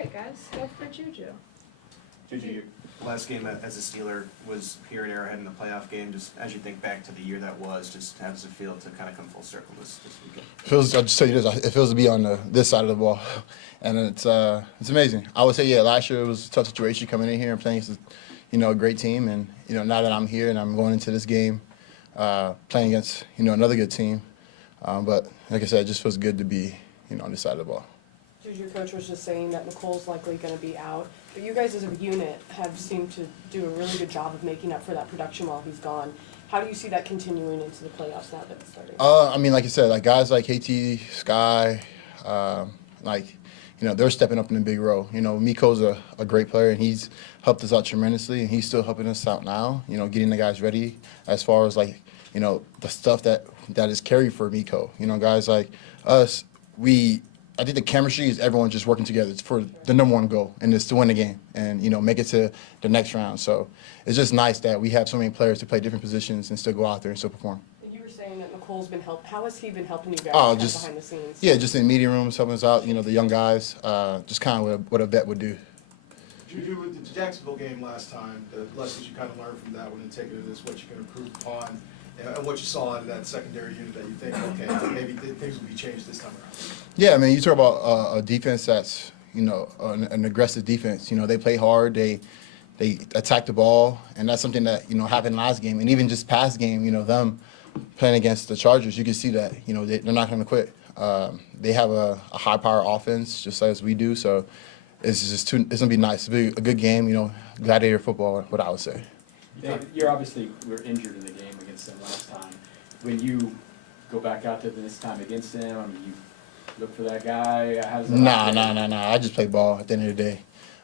right, guys, go for JuJu. JuJu, your last game as a Steeler was here at Arrowhead in the playoff game. Just as you think back to the year that was, just how does it feel to kind of come full circle this weekend? I'll just tell you this, it feels to be on this side of the ball, and it's amazing. I would say, yeah, last year it was a tough situation coming in here and playing against, a great team, and, now that I'm here and I'm going into this game, playing against, another good team, but like I said, it just feels good to be, on this side of the ball. Your coach was just saying that Nicole's likely going to be out, but you guys as a unit have seemed to do a really good job of making up for that production while he's gone. How do you see that continuing into the playoffs now that it's starting? I mean, like you said, like guys like KT, Sky, they're stepping up in a big role. Miko's a great player, and he's helped us out tremendously, and he's still helping us out now, getting the guys ready as far as, the stuff that is carried for Miko. Guys like us, I think the chemistry is everyone just working together for the #1 goal, and it's to win the game and, make it to the next round. So it's just nice that we have so many players to play different positions and still go out there and still perform. You were saying that Nicole's been how has he been helping you guys behind the scenes? Yeah, just in meeting rooms, helping us out, the young guys, just kind of what a vet would do. JuJu, with the Jacksonville game last time, the lessons you kind of learned from that one and take it to this, what you can improve upon, and what you saw out of that secondary unit that you think, okay, maybe things will be changed this time around. Yeah, I mean, you talk about a defense that's, an aggressive defense. They play hard, they attack the ball, and that's something that, happened last game. And even just past game, them playing against the Chargers, you can see that, they're not going to quit. They have a high-power offense, just as we do, so it's going to be nice. It'll be a good game, gladiator football, what I would say. Dave, you're obviously were injured in the game against them last time. When you go back out there this time against them, I mean, you look for that guy? How does that Nah. I just play ball at the end of the day.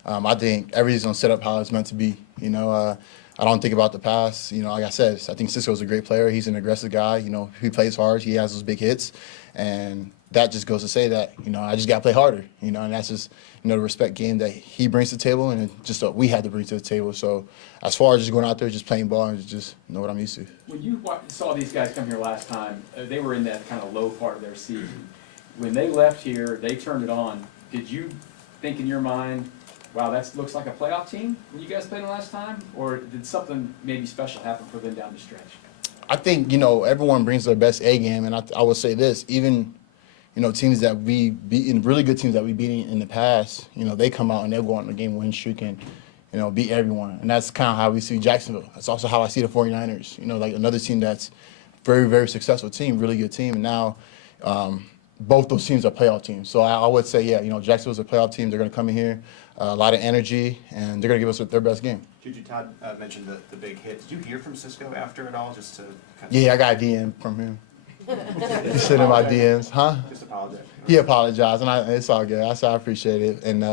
I think everything's going to set up how it's meant to be. I don't think about the past. Like I said, I think Cisco's a great player. He's an aggressive guy. He plays hard. He has those big hits. And that just goes to say that, I just got to play harder, and that's just, the respect game that he brings to the table and just what we had to bring to the table. So as far as just going out there, just playing ball and just know what I'm used to. When you saw these guys come here last time, they were in that kind of low part of their season. When they left here, they turned it on. Did you think in your mind, wow, that looks like a playoff team when you guys played them last time? Or did something maybe special happen for them down the stretch? I think, everyone brings their best A game, and I would say this, even teams that we beat, really good teams that we beat in the past, they come out and they'll go on the game win streak and, beat everyone. And that's kind of how we see Jacksonville. That's also how I see the 49ers, like another team that's very, very successful team, really good team. And now both those teams are playoff teams. So I would say, yeah, Jacksonville's a playoff team. They're going to come in here, a lot of energy, and they're going to give us their best game. JuJu, Todd mentioned the big hit. Did you hear from Cisco after it all, just to kind of... Yeah, I got a DM from him. He's sitting in my DMs, huh? Just apologize. He apologized, and it's all good. I appreciate it, and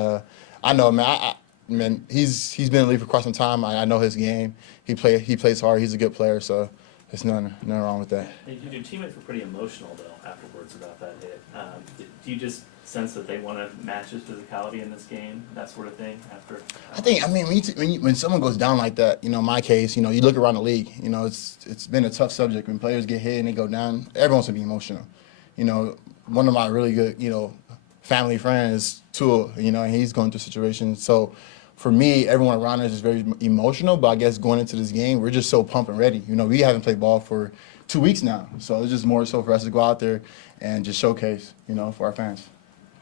I know, man. He's been in the league for quite some time. I know his game. He plays hard. He's a good player, so there's nothing wrong with that. Hey, your teammates were pretty emotional though afterwards about that hit. Do you just sense that they want to match his physicality in this game, that sort of thing? After When someone goes down like that, in my case, you look around the league. It's been a tough subject when players get hit and they go down. Everyone's gonna be emotional. One of my really good, family friends, Tua, and he's going through situations. So for me, everyone around us is very emotional, but I guess going into this game, we're just so pumped and ready. We haven't played ball for 2 weeks now, so it's just more so for us to go out there and just showcase, for our fans.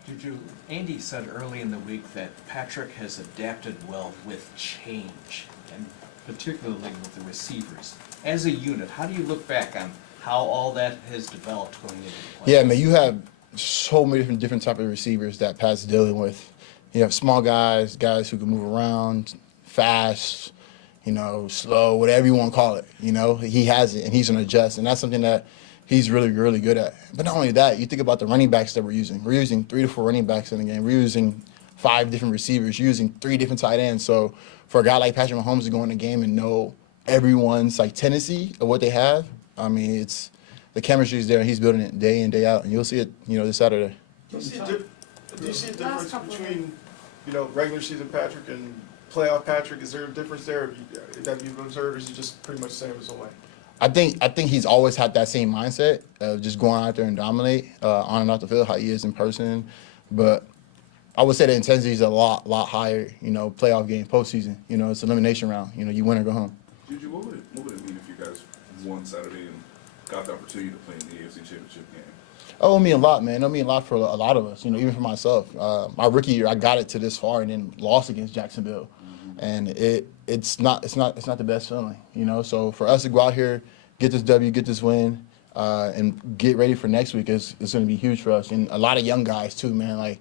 JuJu, Andy said early in the week that Patrick has adapted well with change, and particularly with the receivers. As a unit, how do you look back on how all that has developed going into the playoffs? Yeah, man, you have so many different type of receivers that Pat's dealing with. You have small guys who can move around, fast, slow, whatever you want to call it. He has it, and he's going to adjust, and that's something that he's really, really good at. But not only that, you think about the running backs that we're using. We're using 3 to 4 running backs in the game. We're using 5 different receivers. You're using 3 different tight ends. So for a guy like Patrick Mahomes to go in the game and know everyone's tendency of what they have, I mean, the chemistry is there, and he's building it day in, day out, and you'll see it, this Saturday. Do you see a difference between, regular season Patrick and playoff Patrick? Is there a difference there that you've observed, or is he just pretty much the same as always? I think he's always had that same mindset of just going out there and dominate on and off the field, how he is in person. But I would say the intensity is a lot higher. You know, playoff game, postseason. You know, it's elimination round. You know, you win or go home. JuJu, what would it mean if you guys won Saturday and got the opportunity to play in the AFC Championship game? Oh, it mean a lot, man. It mean a lot for a lot of us. You know, even for myself. My rookie year, I got it to this far and then lost against Jacksonville, and it's not the best feeling. You know, so for us to go out here, get this W, get this win, and get ready for next week is going to be huge for us. And a lot of young guys too, man. Like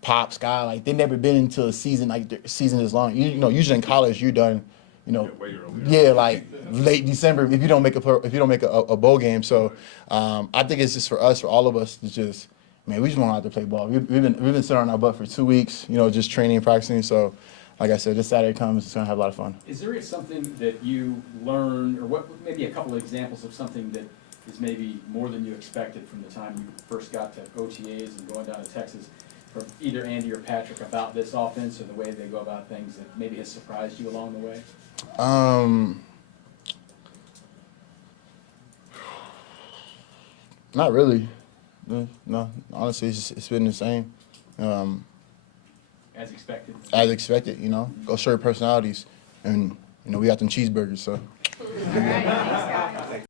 Pop, Sky, like they never been into a season like their season this long. You know, usually in college you're done. You know, Yeah, way earlier. yeah, like late December if you don't make a bowl game. So I think it's just for us, for all of us, to just, man, we just want out to play ball. We've been sitting on our butt for 2 weeks, you know, just training and practicing. So, like I said, this Saturday comes, it's gonna have a lot of fun. Is there something that you learned, or what, maybe a couple of examples of something that is maybe more than you expected from the time you first got to OTAs and going down to Texas, from either Andy or Patrick about this offense or the way they go about things that maybe has surprised you along the way? Not really. No, honestly, it's been the same. As expected? As expected, you know, go show your personalities, and you know we got them cheeseburgers, so.